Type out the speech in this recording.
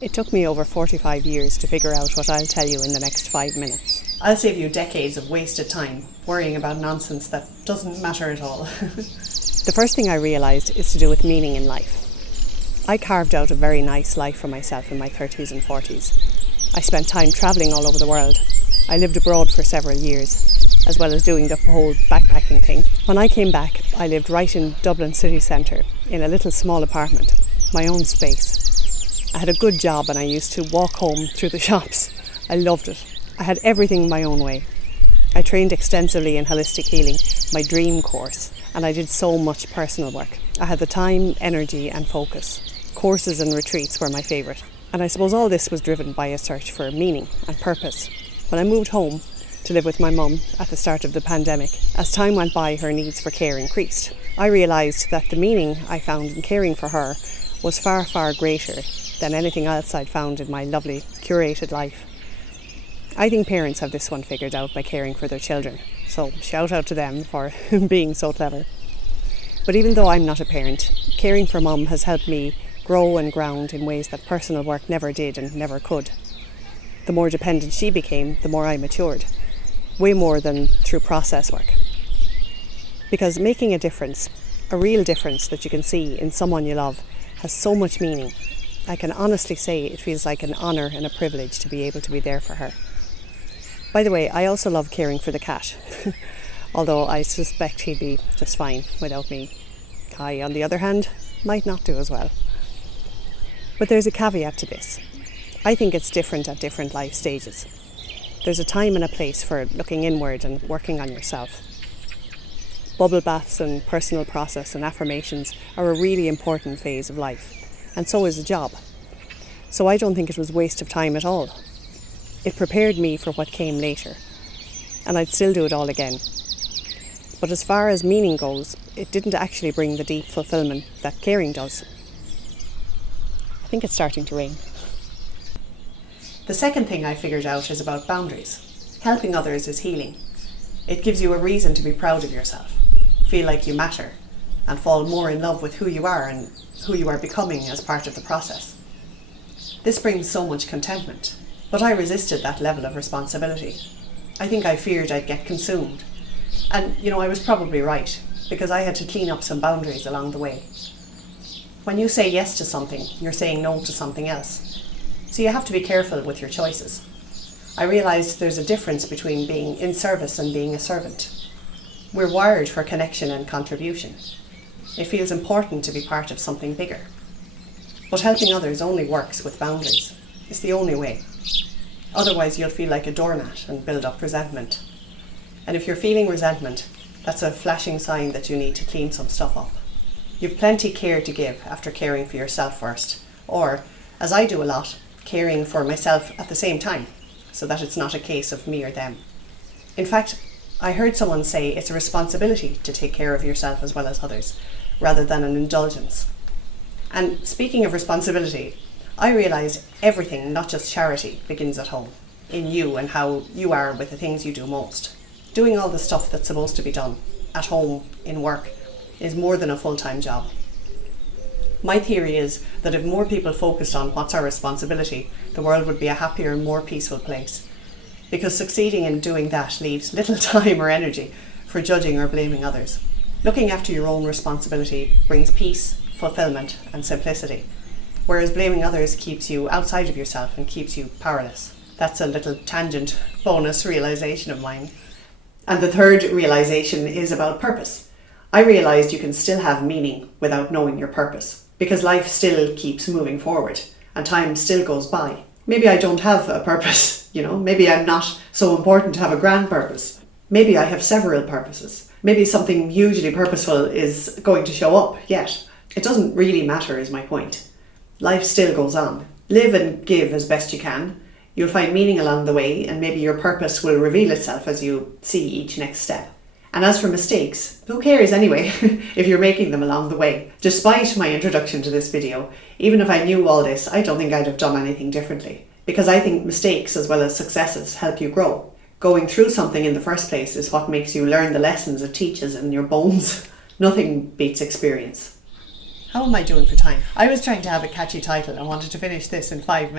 It took me over 45 years to figure out what I'll tell you in the next 5 minutes. I'll save you decades of wasted time worrying about nonsense that doesn't matter at all. The first thing I realised is to do with meaning in life. I carved out a very nice life for myself in my 30s and 40s. I spent time travelling all over the world. I lived abroad for several years, as well as doing the whole backpacking thing. When I came back, I lived right in Dublin city centre, in a little small apartment, my own space. I had a good job and I used to walk home through the shops. I loved it. I had everything my own way. I trained extensively in holistic healing, my dream course, and I did so much personal work. I had the time, energy and focus. Courses and retreats were my favourite. And I suppose all this was driven by a search for meaning and purpose. When I moved home to live with my mum at the start of the pandemic, as time went by, her needs for care increased. I realised that the meaning I found in caring for her was far, far greater than anything else I'd found in my lovely, curated life. I think parents have this one figured out by caring for their children, so shout out to them for being so clever. But even though I'm not a parent, caring for Mum has helped me grow and ground in ways that personal work never did and never could. The more dependent she became, the more I matured, way more than through process work. Because making a difference, a real difference that you can see in someone you love, has so much meaning. I can honestly say it feels like an honour and a privilege to be able to be there for her. By the way, I also love caring for the cat, although I suspect he'd be just fine without me. Kai, on the other hand, might not do as well. But there's a caveat to this. I think it's different at different life stages. There's a time and a place for looking inward and working on yourself. Bubble baths and personal process and affirmations are a really important phase of life. And so is a job. So I don't think it was a waste of time at all. It prepared me for what came later, and I'd still do it all again. But as far as meaning goes, it didn't actually bring the deep fulfilment that caring does. I think it's starting to rain. The second thing I figured out is about boundaries. Helping others is healing. It gives you a reason to be proud of yourself, feel like you matter, and fall more in love with who you are and who you are becoming as part of the process. This brings so much contentment, but I resisted that level of responsibility. I think I feared I'd get consumed. And, I was probably right, because I had to clean up some boundaries along the way. When you say yes to something, you're saying no to something else. So you have to be careful with your choices. I realised there's a difference between being in service and being a servant. We're wired for connection and contribution. It feels important to be part of something bigger. But helping others only works with boundaries. It's the only way. Otherwise you'll feel like a doormat and build up resentment. And if you're feeling resentment, that's a flashing sign that you need to clean some stuff up. You've plenty care to give after caring for yourself first. Or, as I do a lot, caring for myself at the same time, so that it's not a case of me or them. In fact, I heard someone say it's a responsibility to take care of yourself as well as others, rather than an indulgence. And speaking of responsibility, I realised everything, not just charity, begins at home, in you and how you are with the things you do most. Doing all the stuff that's supposed to be done, at home, in work, is more than a full-time job. My theory is that if more people focused on what's our responsibility, the world would be a happier and more peaceful place. Because succeeding in doing that leaves little time or energy for judging or blaming others. Looking after your own responsibility brings peace, fulfilment and simplicity, whereas blaming others keeps you outside of yourself and keeps you powerless. That's a little tangent bonus realisation of mine. And the third realisation is about purpose. I realised you can still have meaning without knowing your purpose, because life still keeps moving forward and time still goes by. Maybe I don't have a purpose, maybe I'm not so important to have a grand purpose. Maybe I have several purposes. Maybe something hugely purposeful is going to show up yet. It doesn't really matter is my point. Life still goes on. Live and give as best you can. You'll find meaning along the way, and maybe your purpose will reveal itself as you see each next step. And as for mistakes, who cares anyway if you're making them along the way? Despite my introduction to this video, even if I knew all this, I don't think I'd have done anything differently. Because I think mistakes as well as successes help you grow. Going through something in the first place is what makes you learn the lessons it teaches in your bones. Nothing beats experience. How am I doing for time? I was trying to have a catchy title and wanted to finish this in 5 minutes.